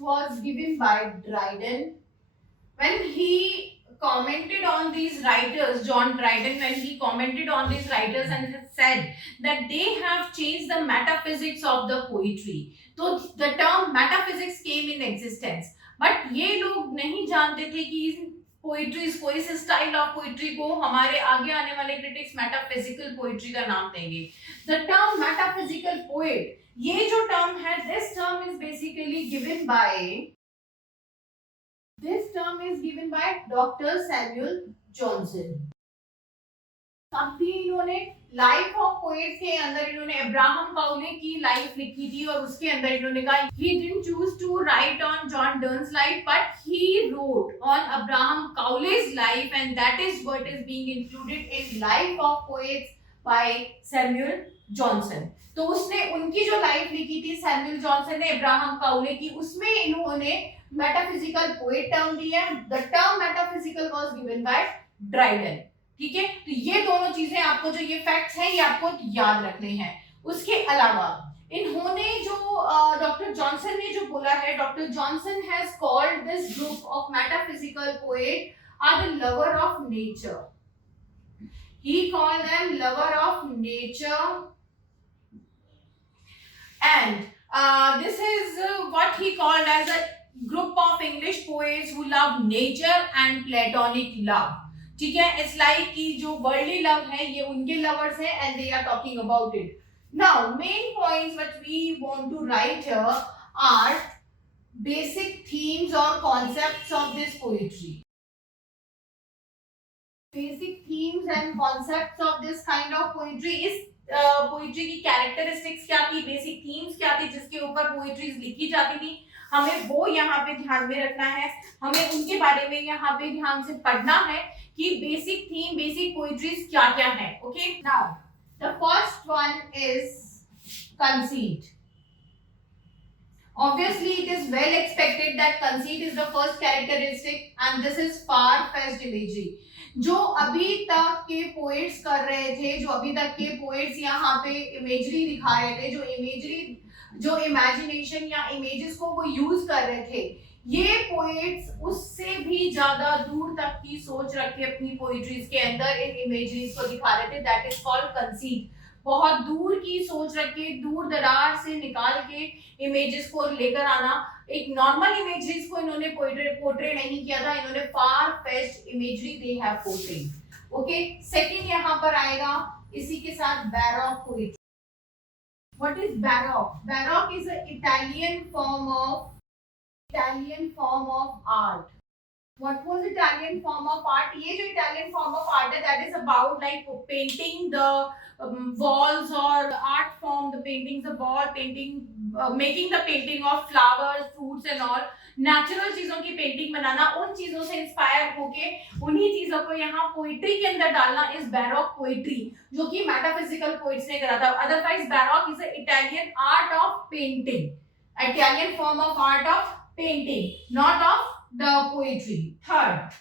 was given by Dryden. When he commented on these writers, John Dryden, when he commented on these writers and said that they have changed the metaphysics of the poetry. So the term metaphysics came in existence. But ये लोग नहीं जानते थे कि poetries को, इस style of poetry को हमारे आगे आने वाले क्रिटिक्स मेटाफिजिकल पोइट्री का नाम देंगे. द टर्म मेटाफिजिकल पोएट, ये जो टर्म है, this term is basically given by doctor Samuel Johnson. अभी इन्होंने लाइफ ऑफ पोएट्स के अंदर इन्होंने अब्राहम काउले की लाइफ लिखी थी और उसके अंदर इन्होंने कहा he didn't choose to write on John Donne's life but he wrote on Abraham Cowley's life and that is what is being included in Life of Poets by Samuel Johnson. तो उसने उनकी जो लाइफ लिखी थी Samuel Johnson ने Abraham Cowley की, उसमें इन्होंने मेटाफिजिकल पोएट टर्म दिया. The term metaphysical was given by Dryden. ठीक है, तो ये दोनों चीजें आपको, जो ये फैक्ट्स हैं, ये आपको याद रखने हैं. उसके अलावा इन्होंने जो डॉक्टर जॉनसन ने जो बोला है, doctor Johnson has called this group of metaphysical poet are the lover of nature. He called them lover of nature and this is what he called as a group of English poets who love nature and platonic love. ठीक है, it's like कि जो worldly love है ये उनके lovers हैं and they are talking about it. Now main points what we want to write here are basic themes और concepts of this poetry. Basic themes and concepts of this kind of poetry. इस poetry की characteristics क्या थी, basic themes क्या थी जिसके ऊपर poetries लिखी जाती थी, हमें वो यहाँ पे ध्यान में रखना है. हमें उनके बारे में यहाँ पे ध्यान से पढ़ना है कि बेसिक थीम, बेसिक पोएट्रीज क्या क्या है. Okay, now the first one is conceit. Obviously, it is well expected that conceit is the first characteristic and this is far-fetched imagery. जो अभी तक के पोएट्स कर रहे थे, जो अभी तक के पोएट्स यहाँ पे इमेजरी दिखा रहे थे, जो इमेजरी, जो इमेजिनेशन या इमेजेस को वो यूज कर रहे थे, ये पोएट्स उससे भी ज्यादा दूर तक की सोच रख के अपनी पोएट्रीज के अंदर इन इमेजरीज को दिखा रहे थे. That is called conceit. बहुत दूर की सोच रख के, दूर दराज से निकाल के इमेजेस को लेकर आना. एक नॉर्मल इमेजरीज को इन्होंने पोर्ट्रे नहीं किया था, इन्होंने far fetched imagery they have portrayed. Okay, second यहाँ पर आएगा इसी के साथ baroque poetry. What is baroque? Baroque is a Italian form of art. What was Italian form of art? ये जो Italian form of art है, that is about like painting the walls or art form, the paintings of wall painting, making the painting of flowers, fruits and all. Natural चीजों की painting बनाना, उन चीजों से inspire होके उन्हीं चीजों को यहाँ पोइट्री के अंदर डालना इज बैरोक पोइट्री, जो कि मेटाफिजिकल पोइट्स ने करा था. Otherwise baroque is a Italian art of painting, Italian form of art of painting, not of the poetry. Third,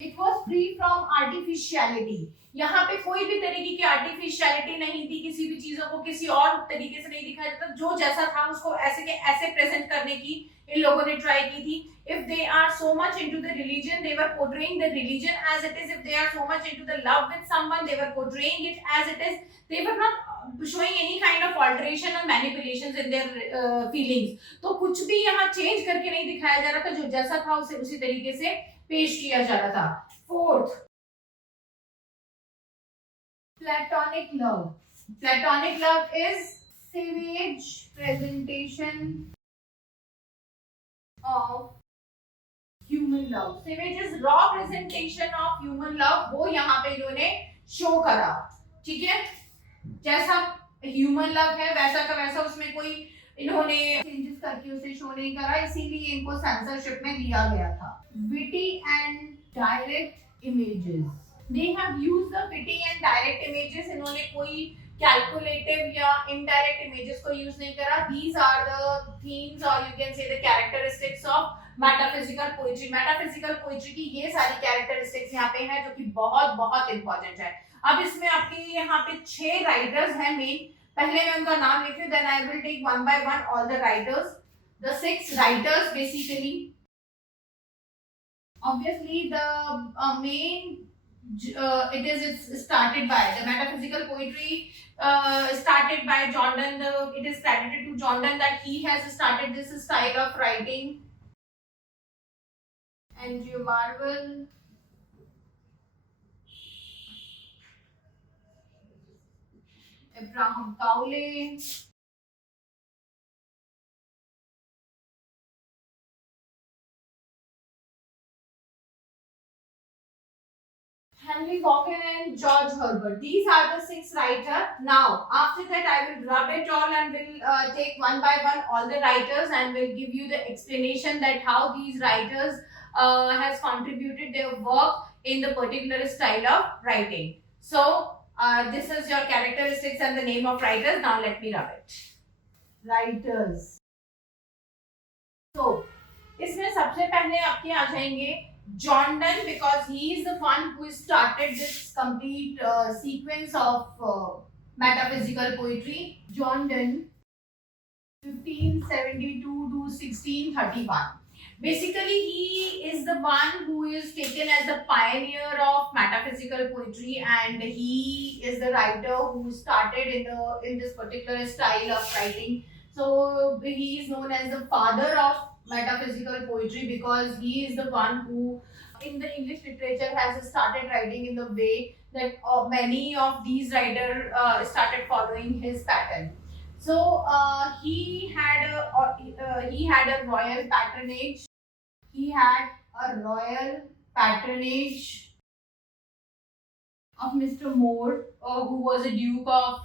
it was free from artificiality. यहाँ पे कोई भी तरीके की आर्टिफिशियलिटी नहीं थी, किसी भी चीजों को किसी और तरीके से नहीं दिखाया जाता. जो जैसा था उसको ऐसे के ऐसे प्रेजेंट करने की इन लोगों ने ट्राई की थी. If they are so much into the religion, they were portraying the religion as it is. If they are so much into the love with someone, they were portraying it as it is. They were not showing any kind of alteration or manipulations in their feelings. तो कुछ भी यहाँ change करके नहीं दिखाया जा रहा था, जो जैसा था उसे उसी तरीके से पेश किया जा रहा था. Fourth, platonic love. Platonic love is savage presentation of human love. Savage is raw presentation of human love. वो यहाँ पे इन्होंने शो करा. ठीक है, जैसा ह्यूमन लव है वैसा का वैसा उसमें कोई इन्होंने चेंजेस करके उसे शो नहीं करा, इसीलिए इनको सेंसरशिप में लिया गया था. Witty and direct images. They have used the witty and direct images. इन्होंने कोई कैलकुलेटिव या इनडायरेक्ट इमेजेस को यूज नहीं करा. दीज आर द थीम्स और you can say the characteristics of metaphysical poetry. Metaphysical poetry की ये सारी कैरेक्टरिस्टिक्स यहाँ पे हैं जो कि बहुत बहुत इंपॉर्टेंट है. अब इसमें आपके यहाँ पे 6 राइटर्स हैं मेन. पहले मैं उनका नाम लिख रही हूँ, then I will take one by one all the writers. The 6 writers basically. Obviously, the main it's started by the metaphysical poetry started by John Donne. It is credited to John Donne that he has started this style of writing. Andrew Marvell, Abraham Cowley, Henry Vaughan and George Herbert. These are the 6 writers. Now, after that, I will rub it all and will take one by one all the writers and will give you the explanation that how these writers has contributed their work in the particular style of writing. So, this is your characteristics and the name of writers. Now, let me rub it. Writers. So, इसमें सबसे पहले आपके आ जाएंगे John Donne, because he is the one who started this complete sequence of metaphysical poetry. John Donne, 1572 to 1631. Basically, he is the one who is taken as the pioneer of metaphysical poetry, and he is the writer who started in this particular style of writing. So he is known as the father of metaphysical poetry because he is the one who in the English literature has started writing in the way that many of these writers started following his pattern. So he had a royal patronage. He had a royal patronage of Mr. More, who was a duke of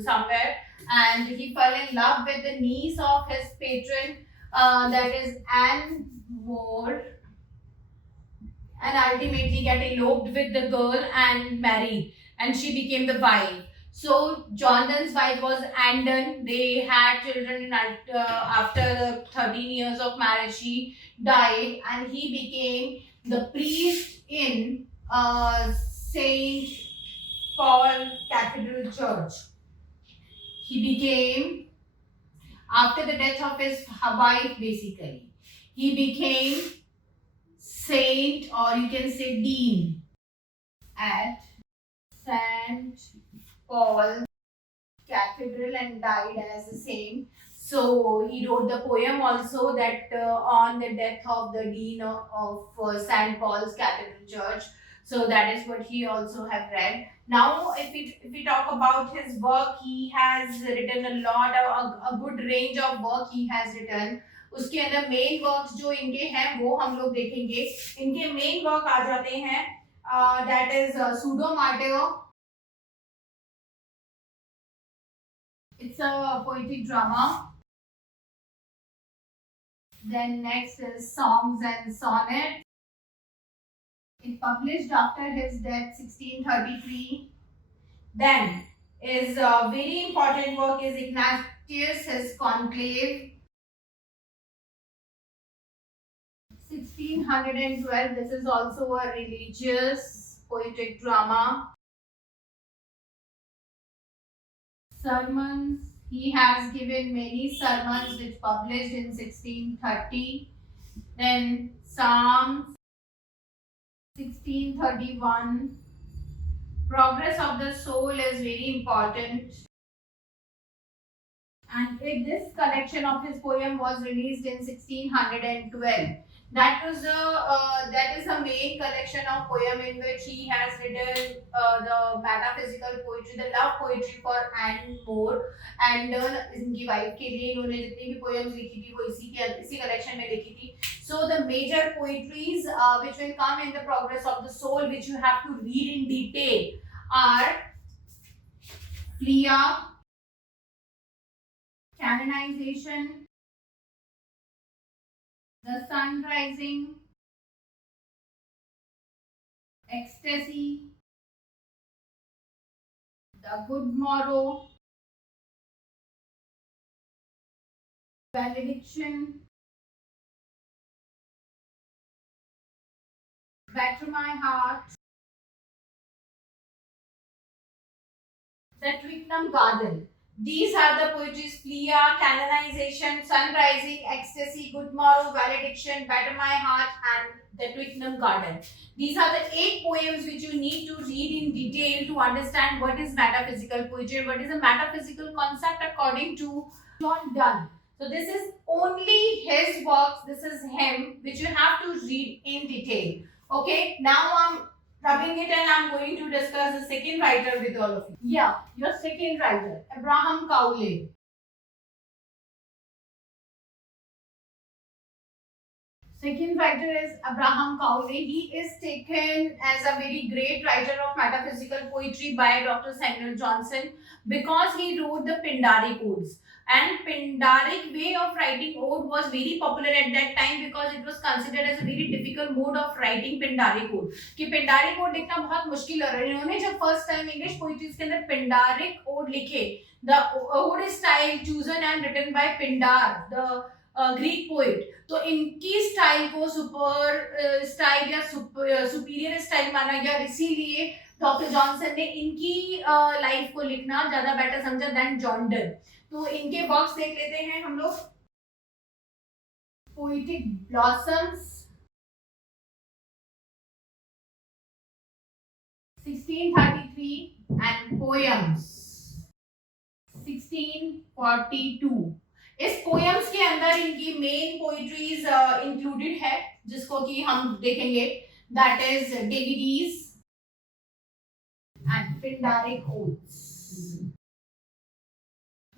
somewhere, and he fell in love with the niece of his patron, that is Anne More, and ultimately get eloped with the girl and married, and she became the wife. So John Donne's wife was Anne Donne. They had children after 13 years of marriage. She died, and he became the priest in Saint Paul Cathedral Church. He became, after the death of his wife, basically, he became saint, or you can say dean, at St. Paul Cathedral and died as the same. So he wrote the poem also that on the death of the dean of St. Paul's Cathedral Church. So that is what he also have read. Now, if we talk about his work, he has written a lot of a good range of work he has written. उसके अंदर main works जो इनके हैं वो हम लोग देखेंगे. इनके मेन वर्क आ जाते हैं, that is Pseudo Martyr. It's a poetic drama. Then next is Songs and Sonnets. It published after his death, 1633. Then is a very important work is Ignatius, his Conclave. 1612. This is also a religious poetic drama. Sermons. He has given many sermons which published in 1630. Then Psalms, 1631. Progress of the Soul is very important. And this collection of his poem was released in 1612. That is a main collection of poem in which he has written the metaphysical poetry, the love poetry for Anne More. And इनकी wife के लिए इन्होंने जितनी भी poems लिखी थी वो इसी collection में लिखी थी. So the major poetries which will come in the Progress of the Soul, which you have to read in detail, are Phlia, Canonization, The Sun Rising, Ecstasy, The Good Morrow, Valediction, Better My Heart, The Twickenham Garden. These are the poetries: Plea, Canonization, Sunrising, Ecstasy, Good Morrow, Valediction, Better My Heart, and the Twickenham Garden. These are the 8 poems which you need to read in detail to understand what is metaphysical poetry, what is a metaphysical concept according to John Donne. So this is only his works, this is him, which you have to read in detail. Okay, now I'm rubbing it and I'm going to discuss the second writer with all of you. Yeah, your second writer, Abraham Cowley. Second writer is Abraham Cowley. He is taken as a very great writer of metaphysical poetry by Dr. Samuel Johnson because he wrote the Pindaric Odes. And Pindaric way of writing ode was very popular at that time because it was considered as a very difficult mode of writing Pindaric ode. कि Pindaric ode लिखना बहुत मुश्किल है. इन्होंने जब first time English poetry के अंदर Pindaric ode लिखे, the ode style chosen and written by Pindar, the Greek poet, तो इनकी स्टाइल को सुपर स्टाइल या सुपीरियर स्टाइल माना गया, इसीलिए डॉक्टर जॉनसन ने इनकी लाइफ को लिखना ज्यादा बेटर समझा देन जॉन डन. तो इनके वर्क्स देख लेते हैं हम लोग. Poetic blossoms 1633 and poems 1642. इस पोएम्स के अंदर इनकी मेन पोइट्रीज इंक्लूडेड है जिसको कि हम देखेंगे, that is Davideis and Pindaric odes.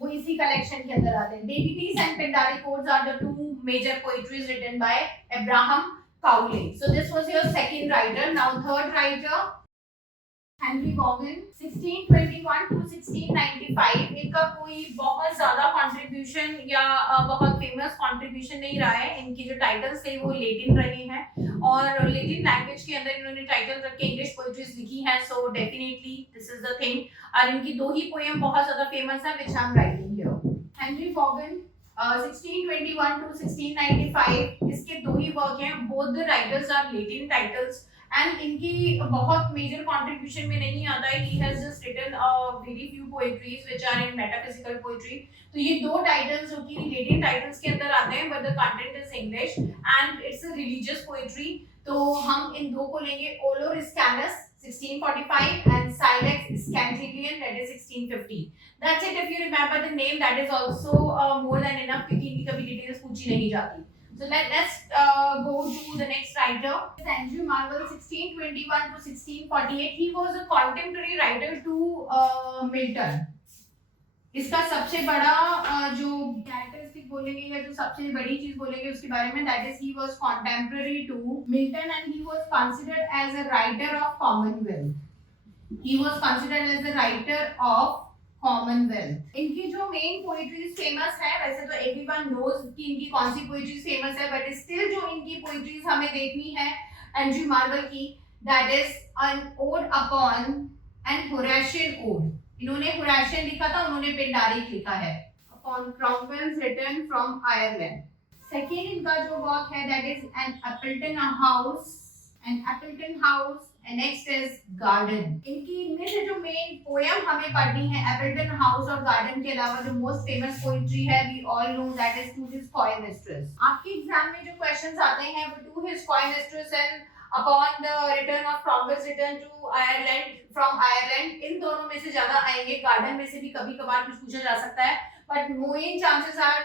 वो इसी कलेक्शन के अंदर आते हैं. Davideis and Pindaric odes are the 2 major poetries written by Abraham Cowley. So this was your second writer. Now third writer Henry Vaughan 1621 to 1695. इनका कोई बहुत ज्यादा कंट्रीब्यूशन या बहुत फेमस कंट्रीब्यूशन नहीं रहा है. इनकी जो टाइटल्स थे वो लेटिन रहे हैं और लेटिन लैंग्वेज के अंदर इन्होंने टाइटल रख के इंग्लिश पोएट्रीज लिखी है. So definitely this is the thing. और इनकी 2 ही पोएम बहुत ज्यादा फेमस है which I am writing here. Henry Vaughan 1621 to 1695. इसके 2 ही वर्क हैं. Both the writers are Latin titles and इनकी बहुत मेजर कंट्रीब्यूशन में नहीं आता है. He has just written very few poetries which are in metaphysical poetry. तो ये 2 टाइटल्स जो कि लेटिन टाइटल्स के अंदर आते हैं but the content is English and it's a religious poetry. तो हम इन 2 को लेंगे. Olor स्कैनस 1645 and Silex Scandinavian that is 1650. That's it. If you remember the name, that is also more than enough क्योंकि इनकी कभी डिटेल्स पूछी नहीं जाती. So let's go to the next writer. Andrew Marvell 1621 to 1648. He was a contemporary writer to Milton. इसका सबसे बड़ा जो कैरेक्टरिस्टिक बोलेंगे या जो सबसे बड़ी चीज बोलेंगे उसके बारे में, that is he was contemporary to Milton and he was considered as a writer of Commonwealth. He was considered as a writer of Commonwealth. इनकी जो मेन पोएट्रीज फेमस है, वैसे तो एवरीवन नोज कि इनकी कौन सी पोएट्रीज फेमस है, बट स्टिल जो इनकी पोएट्रीज हमें देखनी है एंड्रयू मार्वल की, that is an ode upon an Horatian ode. इन्होंने होरेशियन लिखा था, उन्होंने पिंडारिक लिखा है. Upon Cromwell's written from Ireland. Second इनका जो वर्क है that is an Appleton house and next is garden. इनकी इनमें से जो मेन पोएम हमें पढ़नी है एपल्टन हाउस और गार्डन के अलावा जो मोस्ट फेमस पोएट्री है we all know that is to his coy mistress. आपके एग्जाम में जो क्वेश्चंस आते हैं वो to his coy mistress and upon the return of Cromwell's return to Ireland from Ireland. इन दोनों में से ज्यादा आएंगे. गार्डन में से भी कभी कभार कुछ पूछा जा सकता है but main chances are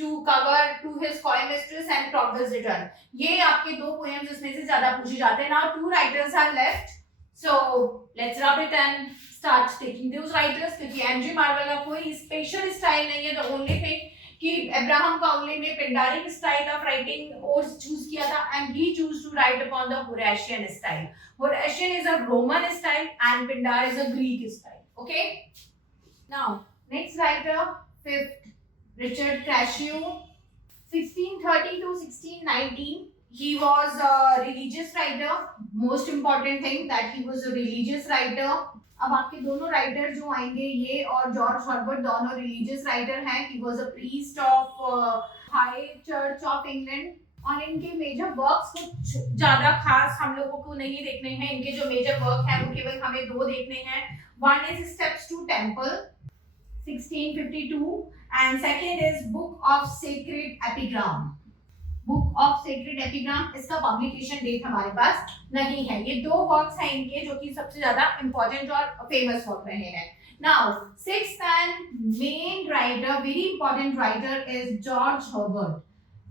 to cover to his coy mistress and Cromwell's return. ये आपके 2 poems इसमें से ज्यादा पूछे जाते हैं. Now 2 writers are left, so let's rub it and start taking those writers. क्योंकि एंड्रयू मार्वल का कोई स्पेशल स्टाइल नहीं है. The only thing कि अब्राहम काउले ने पिंडारिक स्टाइल ऑफ राइटिंग और चूज किया था and he choose to write upon the Horatian style. Horatian is a Roman style and Pindar is a Greek style. Okay, now next writer fifth Richard Crashaw 1630 to 1619. He was a religious writer. Most important thing that he was a religious writer. अब आपके दोनों writer जो आएंगे ये और George Herbert दोनों religious writer हैं. He was a priest of high church of England और इनके मेजर वर्क्स कुछ ज्यादा खास हम लोगों को नहीं देखने हैं. इनके जो मेजर वर्क हैं वो केवल हमें 2 देखने हैं. One is steps to temple 1652, and second is Book of Sacred Epigram. Book of sacred epigram, इसका पब्लिकेशन डेट हमारे पास नहीं है। ये दो वर्क्स हैं इनके जो कि सबसे ज्यादा इंपॉर्टेंट और फेमस वर्क रहे हैं। Now sixth and main writer, very important writer is George Herbert.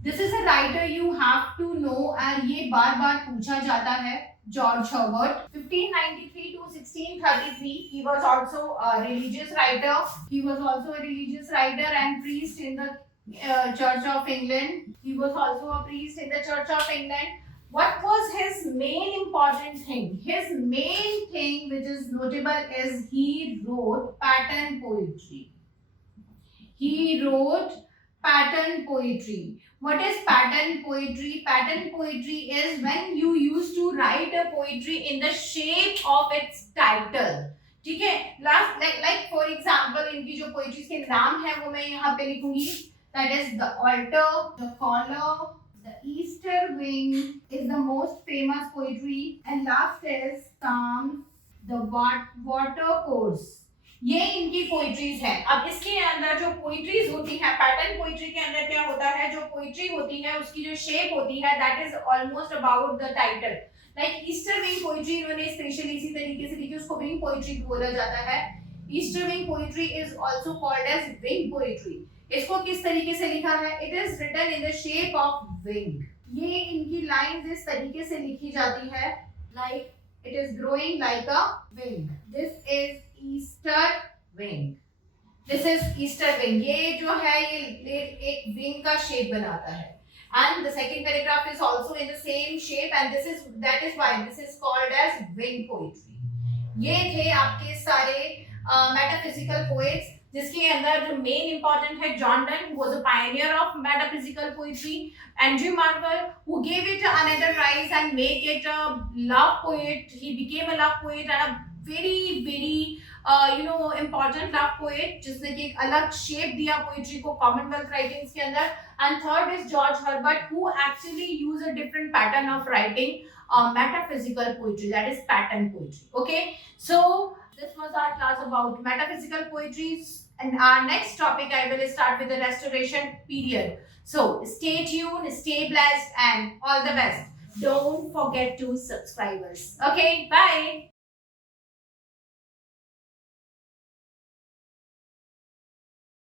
This is a writer you have to know and ये बार बार पूछा जाता है। George Herbert, 1593 to 1633. He was also a religious writer. He was also a religious writer and priest in the Church of England. He was also a priest in the Church of England. What was his main important thing? His main thing which is notable is he wrote pattern poetry. He wrote pattern poetry. What is pattern poetry? Pattern poetry is when you used to write a poetry in the shape of its title. ठीक है, last like for example इनकी जो poetries के नाम है वो मैं यहाँ पे लिखूंगी। That is the altar, the collar, the Easter wing is the most famous poetry, and last is Psalms, the water course. ये इनकी पोइट्रीज है। अब इसके अंदर जो पोइट्रीज होती है, पैटर्न पोइट्री के अंदर क्या होता है, जो पोइट्री होती है उसकी जो शेप होती है that is almost about the title. Like Easter wing poetry इन्होंने स्पेशली इसी तरीके से लिखी, उसको विंग पोइट्री बोला जाता है। Easter wing poetry is also called as wing poetry. इसको किस तरीके से लिखा है? It is written in the shape of wing. ये इनकी लाइंस इस तरीके से लिखी जाती है, like it is growing like a wing. This is Easter wing, this is Easter wing. ये जो है ये एक विंग का शेप बनाता है। And the second paragraph is also in the same shape, and that is why this is called as wing poetry. ये थे आपके सारे metaphysical poets, जिसके अंदर जो मेन इंपॉर्टेंट है John Donne, who was a pioneer of metaphysical poetry, Andrew Marvell, who gave it another rise and make it a love poet. He became a love poet and a very important love poet, जिसने कि एक अलग shape दिया poetry को Commonwealth writings के अंदर। And third is George Herbert, who actually used a different pattern of writing metaphysical poetry, that is pattern poetry. Okay, so this was our class about metaphysical poetries, and our next topic I will start with the restoration period. So stay tuned, stay blessed, and all the best. Don't forget to subscribe us. Okay, bye.